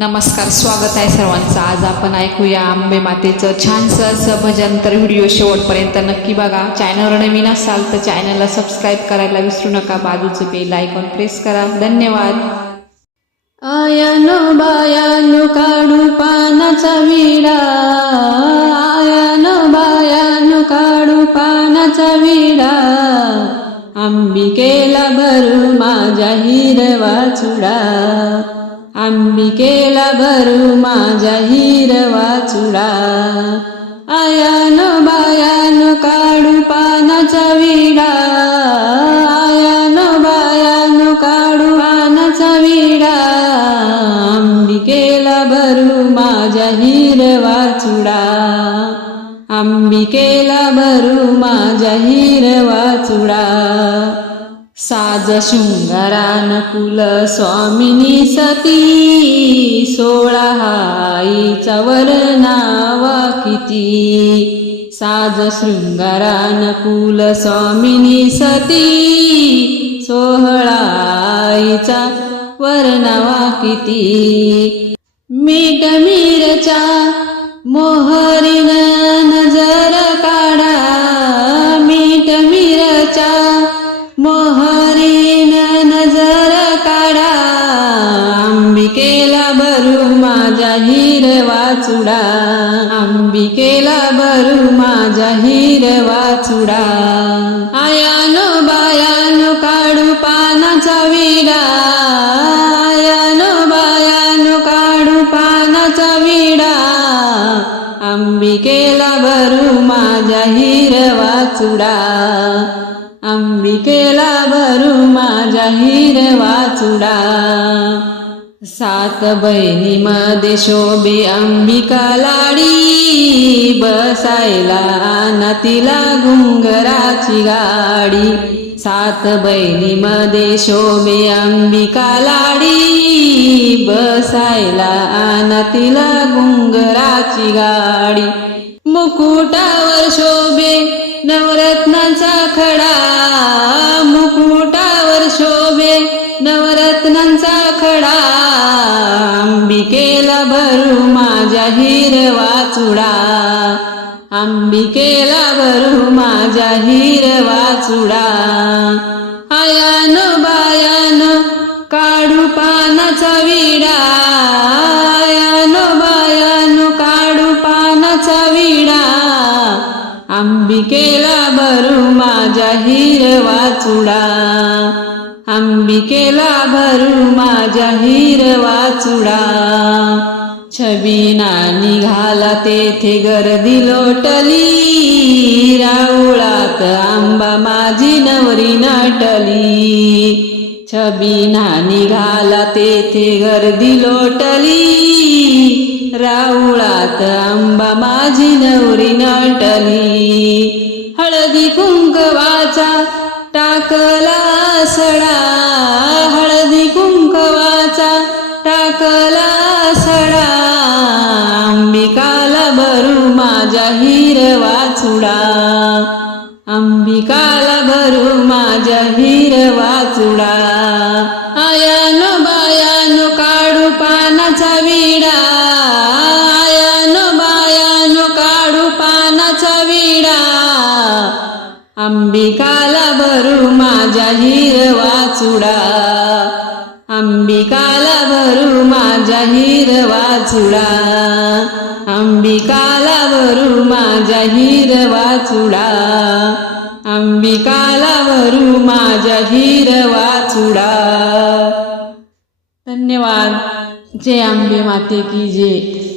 नमस्कार स्वागत आहे सर्वांचं. आज आपण ऐकूया आंबे मातेचं छानसं असं भजन. तर व्हिडिओ शेवटपर्यंत नक्की बघा. चॅनलवर नवीन असाल तर चॅनलला सबस्क्राईब करायला विसरू नका. बाजूचं बेल आयकॉन प्रेस करा. धन्यवाद. आयानो बायानो काढू पानाचा विडा. आयानो बायानो काढू पानाचा विडा. आंबिकेला भरू माझ्या हिरवा चुडा. आंबिकेला भरू माझ्या हिरवा चुडा. आयानो बायानो काढू पानाचा विडा. आयानो बायानो काढू पानाचा विडा. आंबिकेला भरू माझ्या हिरवा चुडा. आंबिकेला भरू माझ्या हिरवा चुडा. साज शृंगारान कुल स्वामिनी सती सोळा हाईचा वर्णावा किती साज शृंगारान कुल स्वामिनी सती सोहळाईचा वर्णावा किती मीठ मीरच्या मोहरीन हिरवा चुडा आंबिकेला भरू माझ्या हिरवा चुडा आयानो बायानो काढू पानाचा विडा. आयानो बायानो काढू पानाचा विडा. आंबिकेला भरू माझ्या हिरवा चुडा अंबिकेला भरू माझ्या हिरवा चुडा सात बहिणीमध्ये शोभे अंबिका लाडी बसायला ना तिला घुंगराची गाडी. सात बहिणीमध्ये शोभे अंबिका लाडी बसायला ना तिला घुंगराची गाडी. मुकुटावर शोभे नवरत्नाचा खडा मुकुटावर शोभे नवरत्नांचा खडा अंबिकेला भरू माझ्या हिरवा चुडा. अंबिकेला भरू माझ्या हिरवा चुडा. आयान बायान काढू पानाचा विडा. आयान बायान काढू पानाचा विडा. अंबिकेला भरू माझ्या हिरवा चुडा. अंबिकेला भरू माझ्या हिरवा चुडा. छबिना निघाला तेथे गर्दी लोटली. राऊळात आंबा माझी नवरी नटली. छबिना निघाला तेथे गर्दी लोटली. राऊळात आंबा माझी नवरी नटली. हळदी कुंकवाचा टाकला टाकला सडा अंबिकाला भरू माझ्या हिरवा चुडा अंबिकाला भरू माझ्या हिरवा चुडा आयानो बायानो काढू पानाचा विडा. आयानो बायानो काढू पानाचा विडा. अंबिकाला भरू माझ्या हिरवा चुडा अंबिकाला भरू माझ्या हिरवा चुडा. अंबिकाला भरू माझ्या हिरवा चुडा. अंबिकाला भरू माझ्या हिरवा चुडा. धन्यवाद. जय अंबे माते की जय.